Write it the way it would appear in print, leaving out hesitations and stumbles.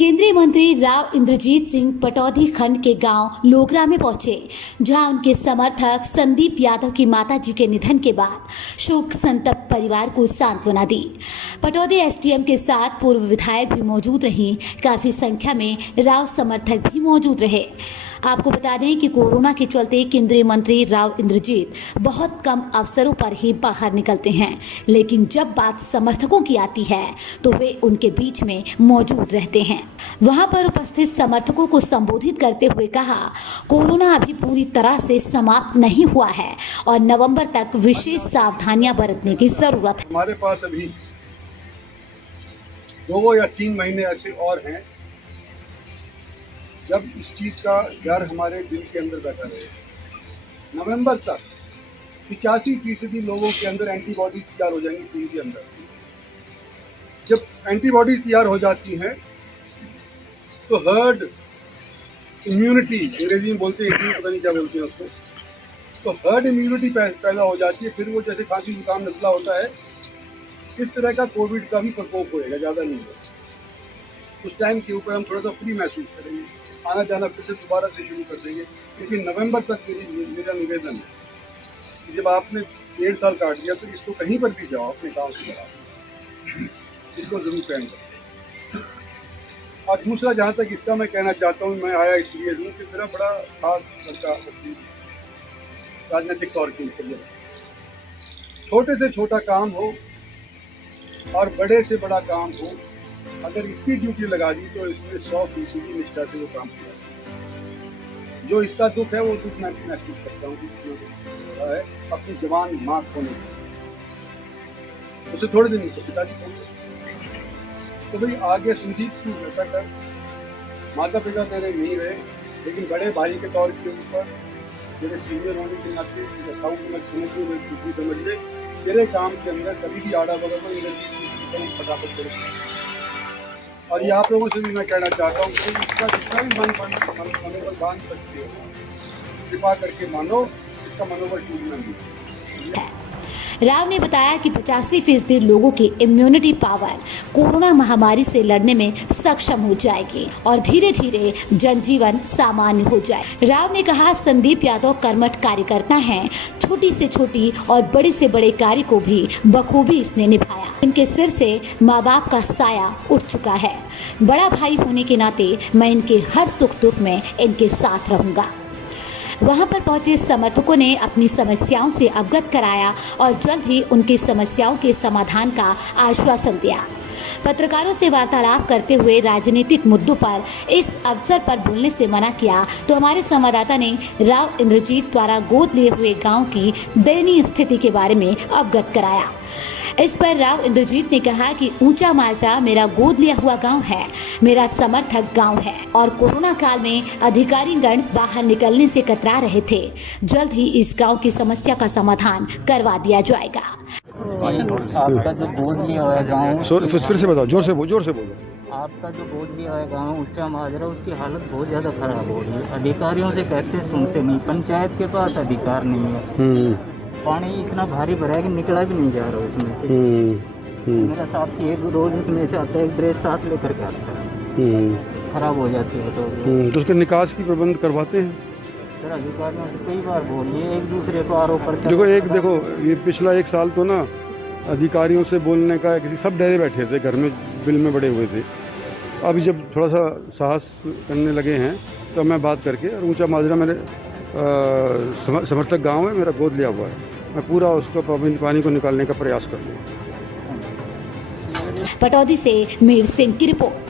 केंद्रीय मंत्री राव इंद्रजीत सिंह पटौदी खंड के गांव लोगरा में पहुंचे, जहां उनके समर्थक संदीप यादव की माताजी के निधन के बाद शोक संतप्त परिवार को सांत्वना दी। पटौदी एसडीएम के साथ पूर्व विधायक भी मौजूद रहीं। काफी संख्या में राव समर्थक भी मौजूद रहे। आपको बता दें कि कोरोना के चलते केंद्रीय मंत्री राव इंद्रजीत बहुत कम अवसरों पर ही बाहर निकलते हैं, लेकिन जब बात समर्थकों की आती है तो वे उनके बीच में मौजूद रहते हैं। वहां पर उपस्थित समर्थकों को संबोधित करते हुए कहा, कोरोना अभी पूरी तरह से समाप्त नहीं हुआ है और नवंबर तक विशेष सावधानियां बरतने की जरूरत है। हमारे पास अभी 2 या 3 महीने ऐसे और हैं जब इस चीज़ का डर हमारे दिल के अंदर बैठा रहे। नवंबर तक 85% लोगों के अंदर एंटीबॉडीज तैयार हो जाएंगी खून के अंदर। जब एंटीबॉडीज तैयार हो जाती हैं तो हर्ड इम्यूनिटी, अंग्रेजी में बोलते हैं, पता नहीं क्या बोलते हैं उसको, तो हर्ड इम्यूनिटी पैदा हो जाती है। फिर वो जैसे खांसी जुकाम नज़ला होता है, इस तरह का कोविड का भी प्रकोप होएगा, ज़्यादा नहीं होगा। उस टाइम के ऊपर हम थोड़ा सा फ्री महसूस करेंगे, आना जाना फिर से दोबारा से शुरू कर देंगे। लेकिन नवंबर तक मेरा निवेदन है कि जब आपने 1.5 साल काट दिया तो इसको कहीं पर भी जाओ, अपने गाँव से बाहर इसको जरूर पहन करें। और दूसरा, जहाँ तक इसका मैं कहना चाहता हूँ, मैं आया इसलिए हूँ कि मेरा बड़ा खास लड़का राजनीतिक तौर के लिए छोटे से छोटा काम हो और बड़े से बड़ा काम हो, अगर इसकी ड्यूटी लगा दी तो इसमें 100% निष्ठा से वो काम किया। जो इसका दुख है वो दुख मैं महसूस करता हूँ कि है अपनी जवान माँ खोने उसे थोड़े दिन तो पिताजी खोने। तो भाई आगे संदीप तू ऐसा कर, माता पिता तेरे नहीं रहे, लेकिन बड़े भाई के तौर के ऊपर मेरे सीनियर होने के नाते समझ ले, तेरे काम के अंदर कभी भी आड़ा बगल में फटाफट करो। और ये आप लोगों से भी मैं कहना चाहता हूँ कि इसका जितना भी मनोबल बांध सकते हो, कृपा करके मानो, इसका मनोबल टूटना नहीं। राव ने बताया कि 85% लोगों की इम्यूनिटी पावर कोरोना महामारी से लड़ने में सक्षम हो जाएगी और धीरे धीरे जनजीवन सामान्य हो जाए। राव ने कहा, संदीप यादव कर्मठ कार्यकर्ता हैं। छोटी से छोटी और बड़े से बड़े कार्य को भी बखूबी इसने निभाया। इनके सिर से माँ बाप का साया उठ चुका है। बड़ा भाई होने के नाते मैं इनके हर सुख दुख में इनके साथ रहूंगा। वहां पर पहुंचे समर्थकों ने अपनी समस्याओं से अवगत कराया और जल्द ही उनकी समस्याओं के समाधान का आश्वासन दिया। पत्रकारों से वार्तालाप करते हुए राजनीतिक मुद्दों पर इस अवसर पर बोलने से मना किया तो हमारे संवाददाता ने राव इंद्रजीत द्वारा गोद लिए हुए गांव की दयनीय स्थिति के बारे में अवगत कराया। इस पर राव इंद्रजीत ने कहा कि ऊंचा माजरा मेरा गोद लिया हुआ गांव है, मेरा समर्थक गांव है और कोरोना काल में अधिकारीगण बाहर निकलने से कतरा रहे थे। जल्द ही इस गांव की समस्या का समाधान करवा दिया जाएगा। आपका जो गोद लिया हुआ गाँव, फिर से बताओ, जोर से बोलो। आपका जो गोद लिया हुआ गाँव ऊंचा माजरा, उसकी हालत बहुत ज़्यादा खराब हो रही है। अधिकारियों से कहते सुनते नहीं, पंचायत के पास अधिकार नहीं है। पानी इतना भारी भरा है कि निकला भी नहीं जा रहा उसमें से। मेरा साथी एक रोज उसमें से आता है, एक ड्रेस साथ लेकर के आता है, खराब हो जाती है। तो उसके निकास की प्रबंध करवाते हैं सर, अधिकारियों से कई बार बोलिए, एक दूसरे को आरोप करते। देखो ये पिछला 1 साल तो ना अधिकारियों से बोलने का सब डरे बैठे थे, घर में बिल में बड़े हुए थे। अभी जब थोड़ा सा साहस करने लगे हैं तो मैं बात करके, और ऊंचा माजरा मेरे समर्थक गांव है, मेरा गोद लिया हुआ है, मैं पूरा उसको पानी को निकालने का प्रयास करूँगा। पटौदी से मीर सिंह की रिपोर्ट।